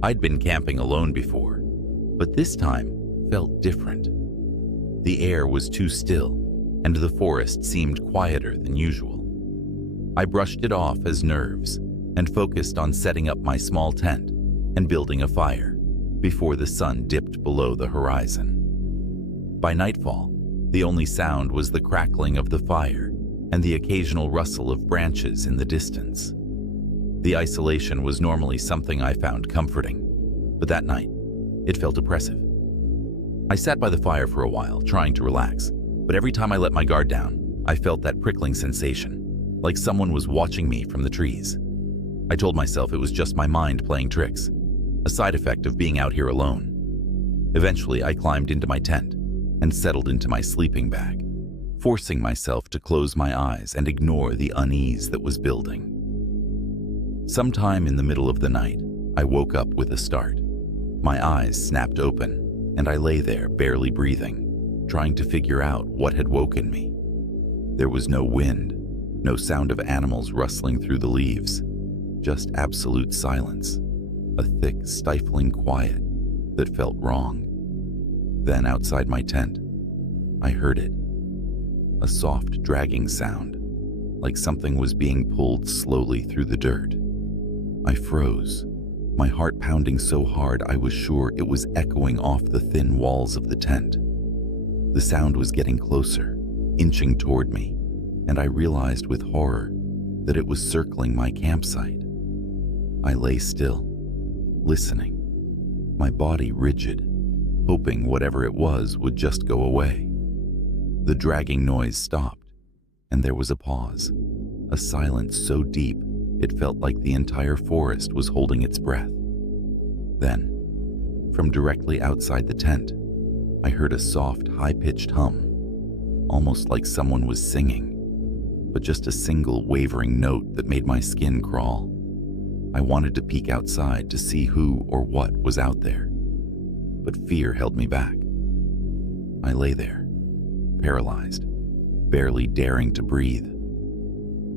I'd been camping alone before, but this time felt different. The air was too still, and the forest seemed quieter than usual. I brushed it off as nerves and focused on setting up my small tent and building a fire before the sun dipped below the horizon. By nightfall, the only sound was the crackling of the fire and the occasional rustle of branches in the distance. The isolation was normally something I found comforting, but that night, it felt oppressive. I sat by the fire for a while, trying to relax, but every time I let my guard down, I felt that prickling sensation, like someone was watching me from the trees. I told myself it was just my mind playing tricks, a side effect of being out here alone. Eventually, I climbed into my tent and settled into my sleeping bag, forcing myself to close my eyes and ignore the unease that was building. Sometime in the middle of the night, I woke up with a start. My eyes snapped open, and I lay there barely breathing, trying to figure out what had woken me. There was no wind, no sound of animals rustling through the leaves, just absolute silence, a thick, stifling quiet that felt wrong. Then outside my tent, I heard it, a soft dragging sound, like something was being pulled slowly through the dirt. I froze, my heart pounding so hard I was sure it was echoing off the thin walls of the tent. The sound was getting closer, inching toward me, and I realized with horror that it was circling my campsite. I lay still, listening, my body rigid, hoping whatever it was would just go away. The dragging noise stopped, and there was a pause, a silence so deep it felt like the entire forest was holding its breath. Then, from directly outside the tent, I heard a soft, high-pitched hum, almost like someone was singing, but just a single wavering note that made my skin crawl. I wanted to peek outside to see who or what was out there, but fear held me back. I lay there, paralyzed, barely daring to breathe.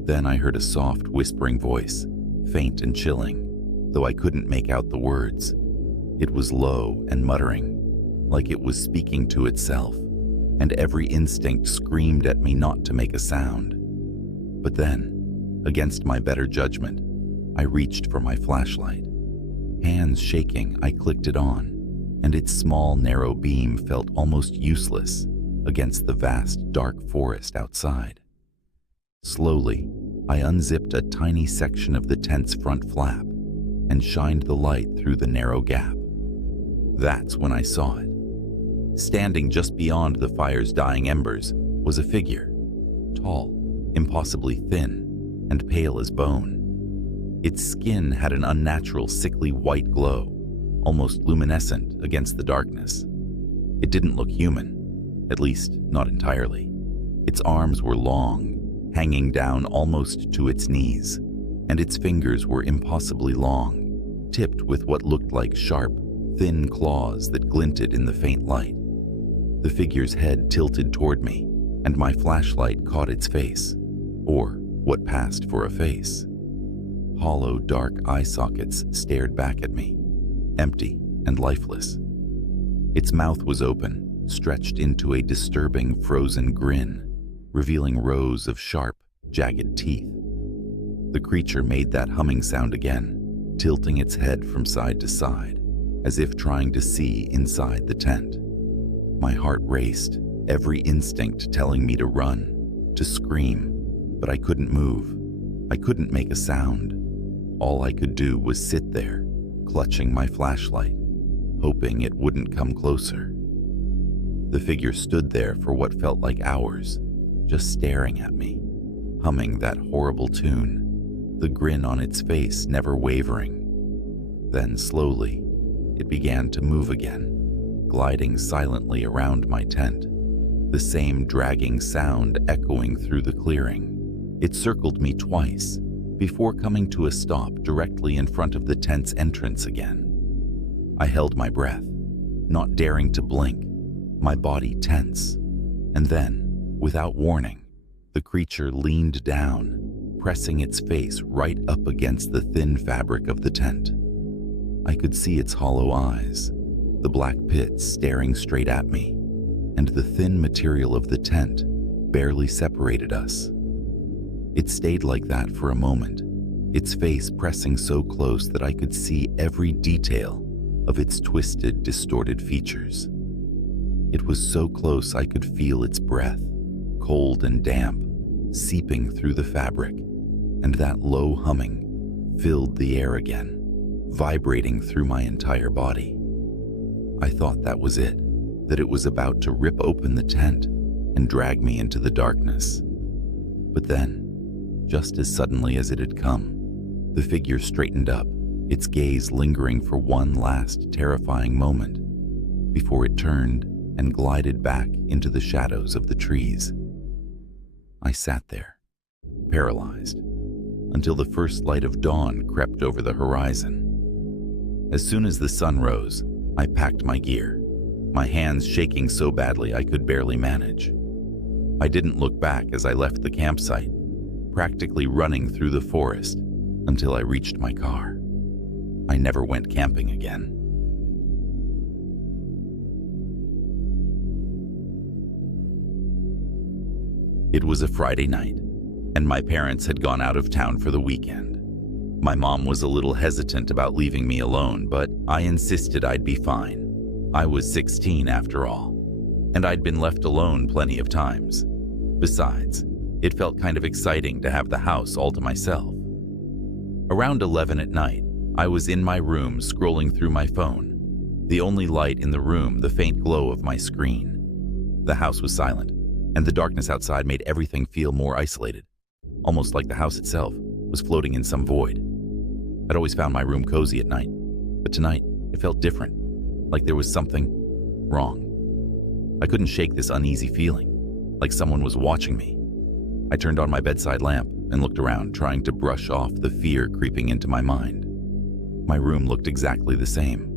Then I heard a soft, whispering voice, faint and chilling, though I couldn't make out the words. It was low and muttering, like it was speaking to itself, and every instinct screamed at me not to make a sound. But then, against my better judgment, I reached for my flashlight. Hands shaking, I clicked it on, and its small, narrow beam felt almost useless against the vast, dark forest outside. Slowly, I unzipped a tiny section of the tent's front flap and shined the light through the narrow gap. That's when I saw it. Standing just beyond the fire's dying embers was a figure, tall, impossibly thin, and pale as bone. Its skin had an unnatural, sickly white glow, almost luminescent against the darkness. It didn't look human, at least not entirely. Its arms were long, hanging down almost to its knees, and its fingers were impossibly long, tipped with what looked like sharp, thin claws that glinted in the faint light. The figure's head tilted toward me, and my flashlight caught its face, or what passed for a face. Hollow, dark eye sockets stared back at me, empty and lifeless. Its mouth was open, stretched into a disturbing, frozen grin, revealing rows of sharp, jagged teeth. The creature made that humming sound again, tilting its head from side to side, as if trying to see inside the tent. My heart raced, every instinct telling me to run, to scream, but I couldn't move. I couldn't make a sound. All I could do was sit there, clutching my flashlight, hoping it wouldn't come closer. The figure stood there for what felt like hours, just staring at me, humming that horrible tune, the grin on its face never wavering. Then slowly, it began to move again, gliding silently around my tent, the same dragging sound echoing through the clearing. It circled me twice, before coming to a stop directly in front of the tent's entrance again. I held my breath, not daring to blink, my body tense, and then, without warning, the creature leaned down, pressing its face right up against the thin fabric of the tent. I could see its hollow eyes, the black pits staring straight at me, and the thin material of the tent barely separated us. It stayed like that for a moment, its face pressing so close that I could see every detail of its twisted, distorted features. It was so close I could feel its breath, cold and damp, seeping through the fabric, and that low humming filled the air again, vibrating through my entire body. I thought that was it, that it was about to rip open the tent and drag me into the darkness. But then, just as suddenly as it had come, the figure straightened up, its gaze lingering for one last terrifying moment before it turned and glided back into the shadows of the trees. I sat there, paralyzed, until the first light of dawn crept over the horizon. As soon as the sun rose, I packed my gear, my hands shaking so badly I could barely manage. I didn't look back as I left the campsite, practically running through the forest until I reached my car. I never went camping again. It was a Friday night, and my parents had gone out of town for the weekend. My mom was a little hesitant about leaving me alone, but I insisted I'd be fine. I was 16 after all, and I'd been left alone plenty of times. Besides, it felt kind of exciting to have the house all to myself. Around 11 at night, I was in my room scrolling through my phone, the only light in the room the faint glow of my screen. The house was silent, and the darkness outside made everything feel more isolated, almost like the house itself was floating in some void. I'd always found my room cozy at night, but tonight it felt different, like there was something wrong. I couldn't shake this uneasy feeling, like someone was watching me. I turned on my bedside lamp and looked around, trying to brush off the fear creeping into my mind. My room looked exactly the same.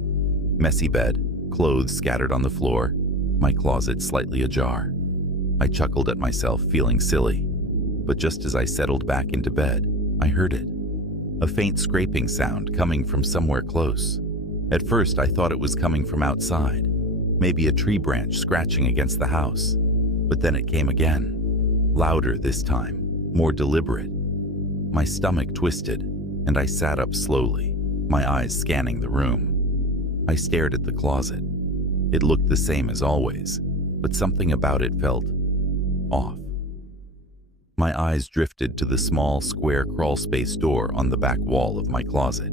Messy bed, clothes scattered on the floor, my closet slightly ajar. I chuckled at myself, feeling silly. But just as I settled back into bed, I heard it. A faint scraping sound coming from somewhere close. At first, I thought it was coming from outside, maybe a tree branch scratching against the house. But then it came again, louder this time, more deliberate. My stomach twisted, and I sat up slowly, my eyes scanning the room. I stared at the closet. It looked the same as always, but something about it felt off. My eyes drifted to the small square crawlspace door on the back wall of my closet.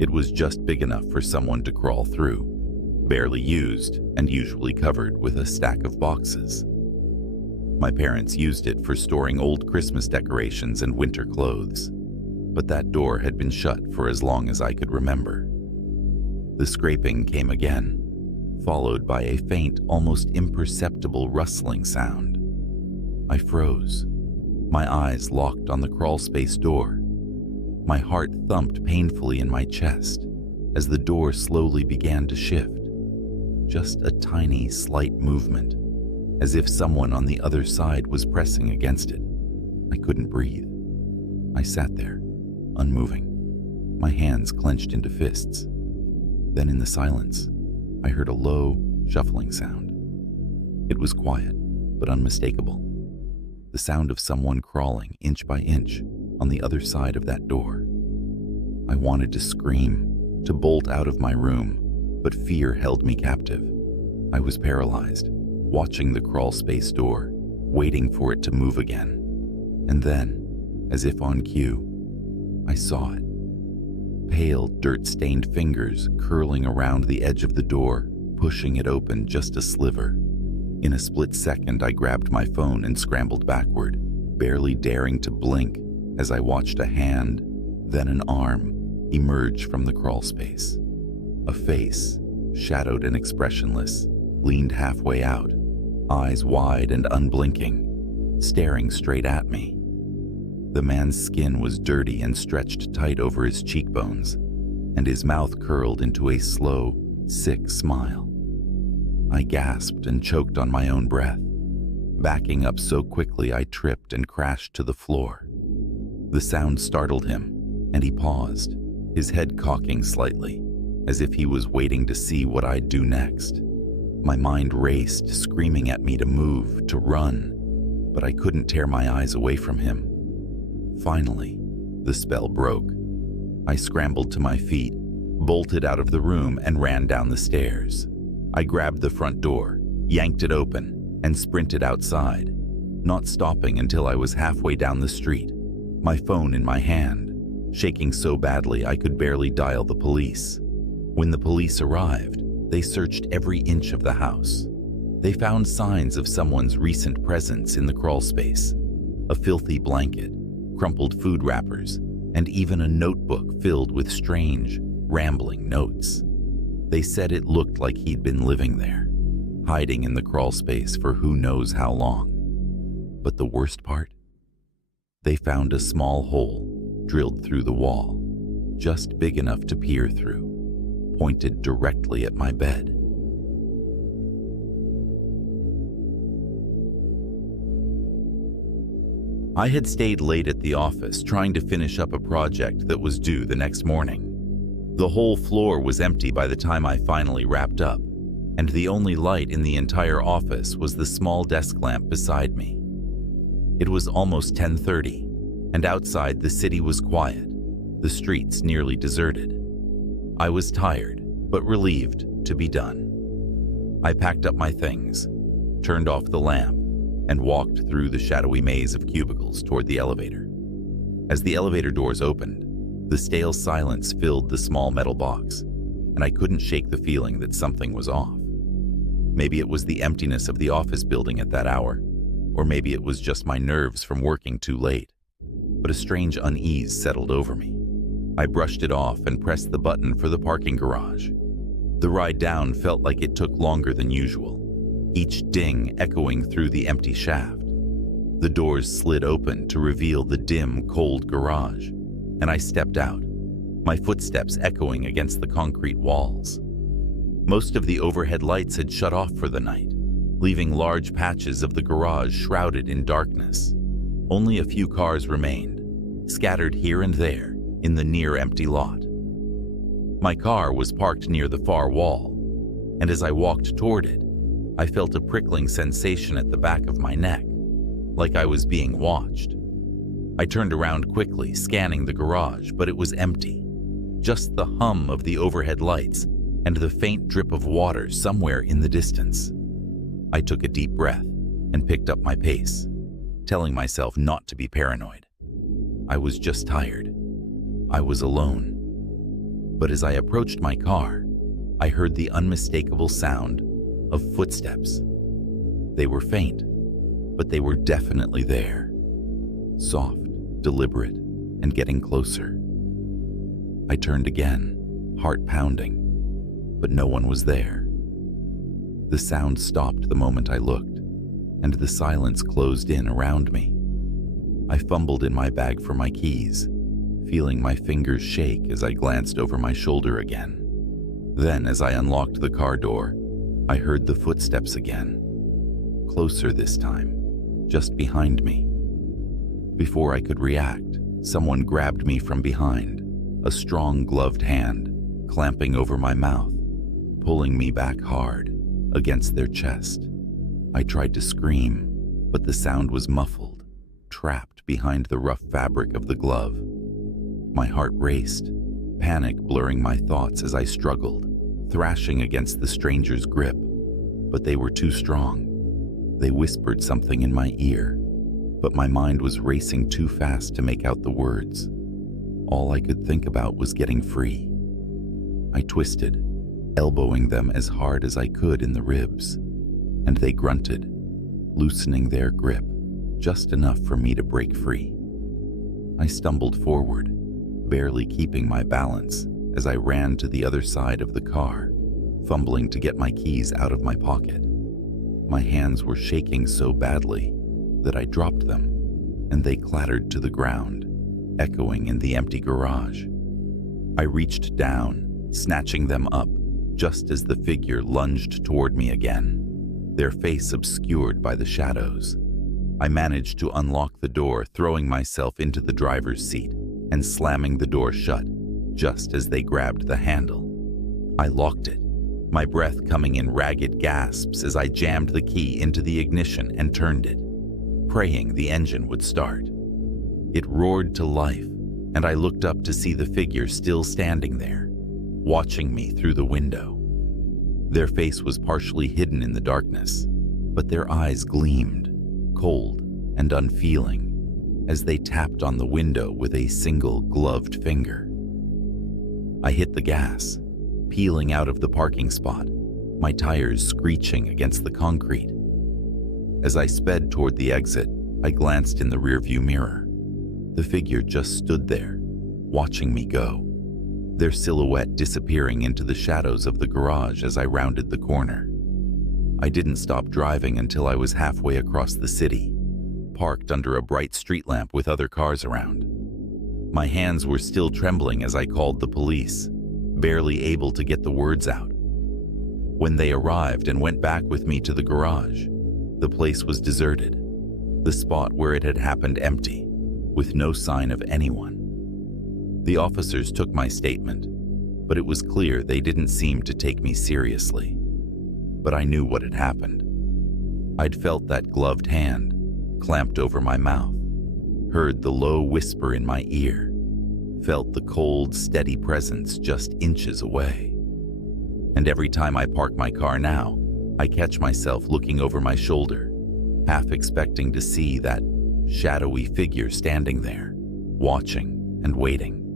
It was just big enough for someone to crawl through, barely used and usually covered with a stack of boxes. My parents used it for storing old Christmas decorations and winter clothes, but that door had been shut for as long as I could remember. The scraping came again, followed by a faint, almost imperceptible rustling sound. I froze, my eyes locked on the crawlspace door. My heart thumped painfully in my chest as the door slowly began to shift. Just a tiny, slight movement, as if someone on the other side was pressing against it. I couldn't breathe. I sat there, unmoving, my hands clenched into fists. Then in the silence, I heard a low, shuffling sound. It was quiet, but unmistakable. The sound of someone crawling inch by inch on the other side of that door. I wanted to scream, to bolt out of my room, but fear held me captive. I was paralyzed, watching the crawlspace door, waiting for it to move again. And then, as if on cue, I saw it. Pale, dirt-stained fingers curling around the edge of the door, pushing it open just a sliver. In a split second, I grabbed my phone and scrambled backward, barely daring to blink as I watched a hand, then an arm, emerge from the crawlspace. A face, shadowed and expressionless, leaned halfway out, eyes wide and unblinking, staring straight at me. The man's skin was dirty and stretched tight over his cheekbones, and his mouth curled into a slow, sick smile. I gasped and choked on my own breath. Backing up so quickly I tripped and crashed to the floor. The sound startled him, and he paused, his head cocking slightly, as if he was waiting to see what I'd do next. My mind raced, screaming at me to move, to run, but I couldn't tear my eyes away from him. Finally, the spell broke. I scrambled to my feet, bolted out of the room, and ran down the stairs. I grabbed the front door, yanked it open, and sprinted outside, not stopping until I was halfway down the street, my phone in my hand, shaking so badly I could barely dial the police. When the police arrived, they searched every inch of the house. They found signs of someone's recent presence in the crawl space: a filthy blanket, crumpled food wrappers, and even a notebook filled with strange, rambling notes. They said it looked like he'd been living there, hiding in the crawl space for who knows how long. But the worst part? They found a small hole drilled through the wall, just big enough to peer through, pointed directly at my bed. I had stayed late at the office trying to finish up a project that was due the next morning. The whole floor was empty by the time I finally wrapped up, and the only light in the entire office was the small desk lamp beside me. It was almost 10:30, and outside the city was quiet, the streets nearly deserted. I was tired, but relieved to be done. I packed up my things, turned off the lamp, and walked through the shadowy maze of cubicles toward the elevator. As the elevator doors opened, the stale silence filled the small metal box, and I couldn't shake the feeling that something was off. Maybe it was the emptiness of the office building at that hour, or maybe it was just my nerves from working too late. But a strange unease settled over me. I brushed it off and pressed the button for the parking garage. The ride down felt like it took longer than usual, each ding echoing through the empty shaft. The doors slid open to reveal the dim, cold garage, and I stepped out, my footsteps echoing against the concrete walls. Most of the overhead lights had shut off for the night, leaving large patches of the garage shrouded in darkness. Only a few cars remained, scattered here and there in the near-empty lot. My car was parked near the far wall, and as I walked toward it, I felt a prickling sensation at the back of my neck, like I was being watched. I turned around quickly, scanning the garage, but it was empty. Just the hum of the overhead lights and the faint drip of water somewhere in the distance. I took a deep breath and picked up my pace, telling myself not to be paranoid. I was just tired. I was alone. But as I approached my car, I heard the unmistakable sound of footsteps. They were faint, but they were definitely there. Soft, deliberate, and getting closer. I turned again, heart pounding, but no one was there. The sound stopped the moment I looked, and the silence closed in around me. I fumbled in my bag for my keys, feeling my fingers shake as I glanced over my shoulder again. Then, as I unlocked the car door, I heard the footsteps again, closer this time, just behind me. Before I could react, someone grabbed me from behind, a strong gloved hand clamping over my mouth, pulling me back hard against their chest. I tried to scream, but the sound was muffled, trapped behind the rough fabric of the glove. My heart raced, panic blurring my thoughts as I struggled, thrashing against the stranger's grip, but they were too strong. They whispered something in my ear, but my mind was racing too fast to make out the words. All I could think about was getting free. I twisted, elbowing them as hard as I could in the ribs, and they grunted, loosening their grip just enough for me to break free. I stumbled forward, barely keeping my balance as I ran to the other side of the car, fumbling to get my keys out of my pocket. My hands were shaking so badly that I dropped them, and they clattered to the ground, echoing in the empty garage. I reached down, snatching them up, just as the figure lunged toward me again, their face obscured by the shadows. I managed to unlock the door, throwing myself into the driver's seat and slamming the door shut, just as they grabbed the handle. I locked it, my breath coming in ragged gasps as I jammed the key into the ignition and turned it, praying the engine would start. It roared to life, and I looked up to see the figure still standing there, watching me through the window. Their face was partially hidden in the darkness, but their eyes gleamed, cold and unfeeling, as they tapped on the window with a single gloved finger. I hit the gas, peeling out of the parking spot, my tires screeching against the concrete. As I sped toward the exit, I glanced in the rearview mirror. The figure just stood there, watching me go, their silhouette disappearing into the shadows of the garage as I rounded the corner. I didn't stop driving until I was halfway across the city, parked under a bright street lamp with other cars around. My hands were still trembling as I called the police, barely able to get the words out. When they arrived and went back with me to the garage, the place was deserted, the spot where it had happened empty, with no sign of anyone. The officers took my statement, but it was clear they didn't seem to take me seriously. But I knew what had happened. I'd felt that gloved hand clamped over my mouth, heard the low whisper in my ear, felt the cold, steady presence just inches away. And every time I park my car now, I catch myself looking over my shoulder, half expecting to see that shadowy figure standing there, watching and waiting.